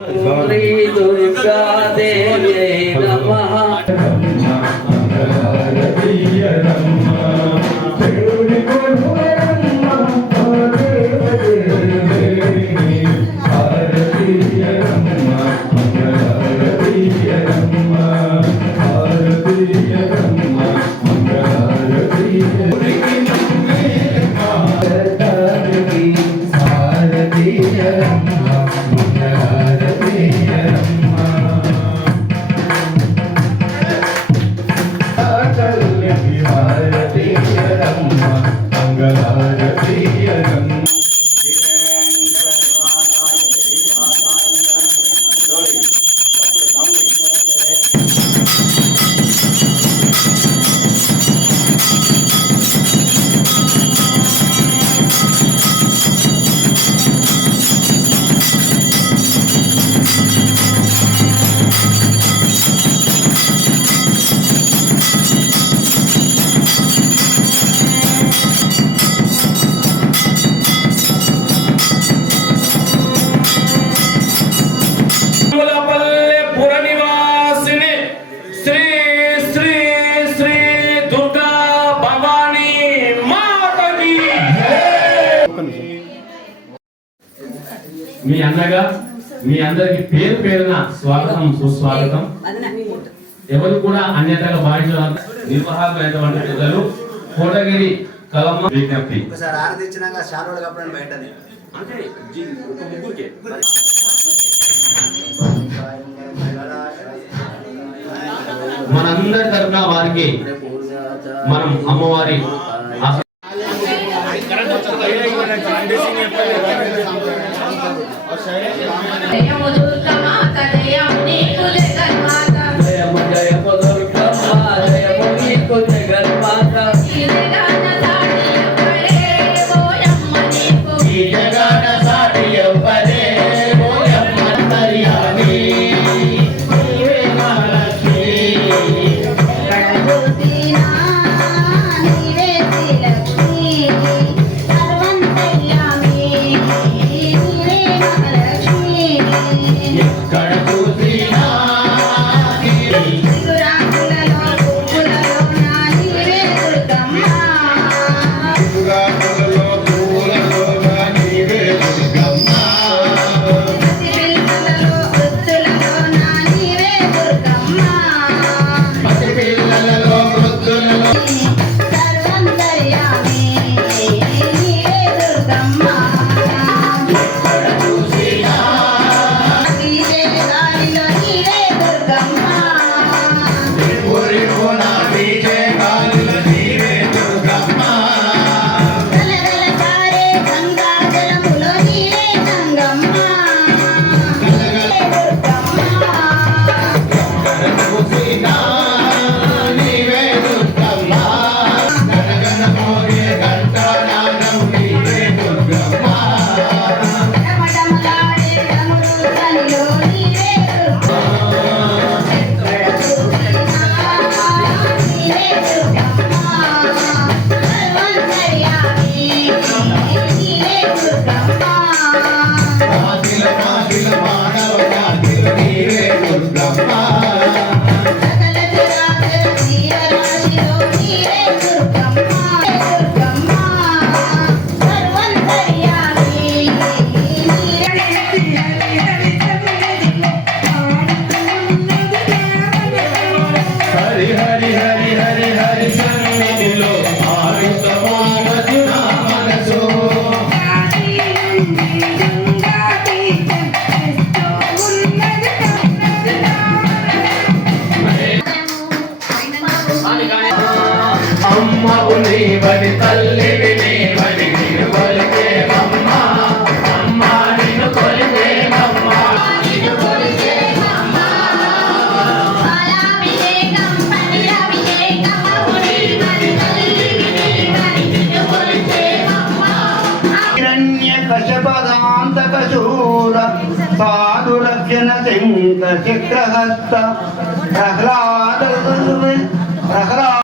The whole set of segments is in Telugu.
Sorry, Yeah. మీ అన్నగా మీ అందరికి పేరు పేరున స్వాగతం సుస్వాగతం. ఎవరు కూడా అన్యతగా భావించాలి నిర్వాహకమైనటువంటి పెద్దలు కోటగిరి కలమ్మ విజ్ఞప్తి. మనందరి తరఫున వారికి మనం అమ్మవారి Hari Hari సజ్జన శంక చక్రహస్త ప్రహ్లాద ప్రహ్లాద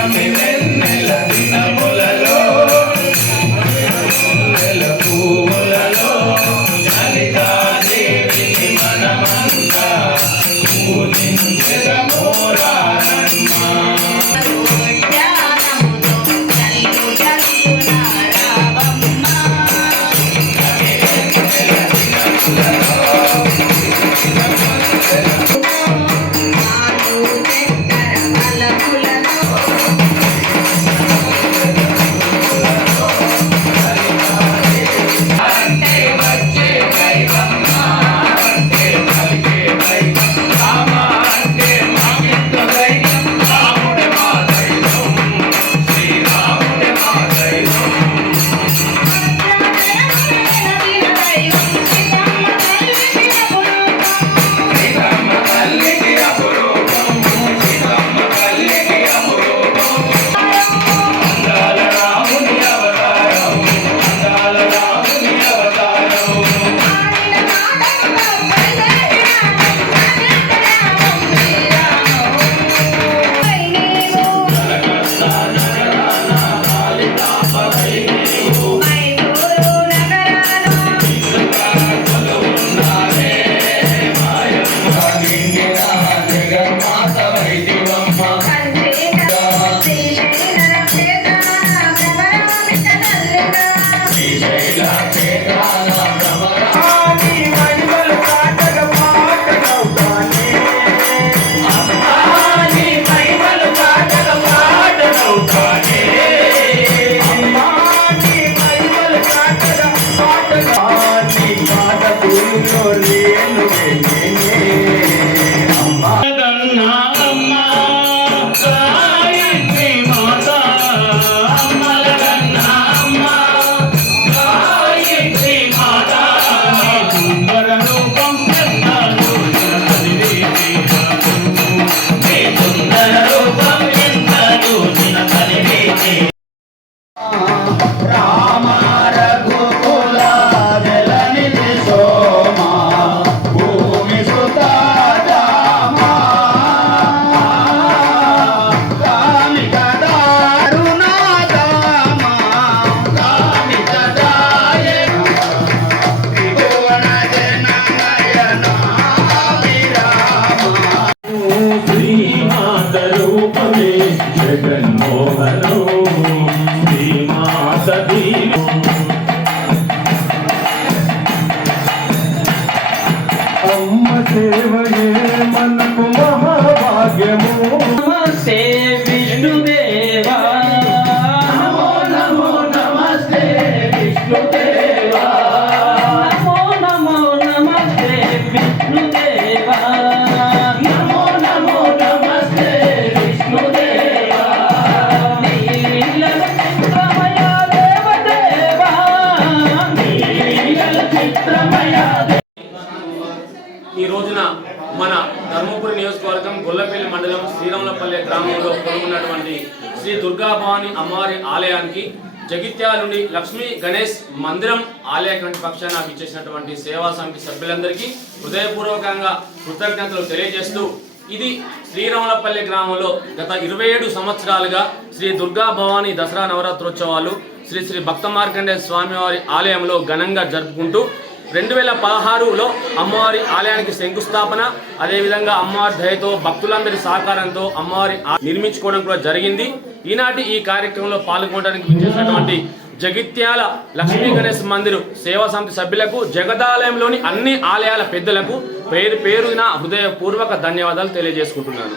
Amen. జగన్మోహను శ్రీమాసీ ఈ రోజున మన ధర్మపురి నియోజకవర్గం గొల్లపల్లి మండలం శ్రీరాములపల్లె గ్రామంలో కొనుగొన్నటువంటి శ్రీ దుర్గా భవాని అమ్మవారి ఆలయానికి జగిత్యాల నుండి లక్ష్మీ గణేష్ మందిరం ఆలయ కమిటీ పక్షాన ఇచ్చేసినటువంటి సేవా సమితి సభ్యులందరికీ హృదయపూర్వకంగా కృతజ్ఞతలు తెలియజేస్తూ ఇది శ్రీరాములపల్లి గ్రామంలో గత ఇరవై ఏడు సంవత్సరాలుగా శ్రీ దుర్గాభవాని దసరా నవరాత్రోత్సవాలు శ్రీ శ్రీ భక్త మార్కండేయ స్వామివారి ఆలయంలో ఘనంగా జరుపుకుంటూ రెండు వేల పదహారులో అమ్మవారి ఆలయానికి శంకుస్థాపన అదేవిధంగా అమ్మవారి దయతో భక్తులందరి సహకారంతో అమ్మవారి నిర్మించుకోవడం కూడా జరిగింది. ఈనాటి ఈ కార్యక్రమంలో పాల్గొనడానికి విచ్చేసినటువంటి జగిత్యాల లక్ష్మీ గణేష్ మందిర్ సేవా సమితి సభ్యులకు జగదాలయంలోని అన్ని ఆలయాల పెద్దలకు పేరు పేరున హృదయపూర్వక ధన్యవాదాలు తెలియజేసుకుంటున్నాను.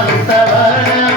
வாழ்த்தவன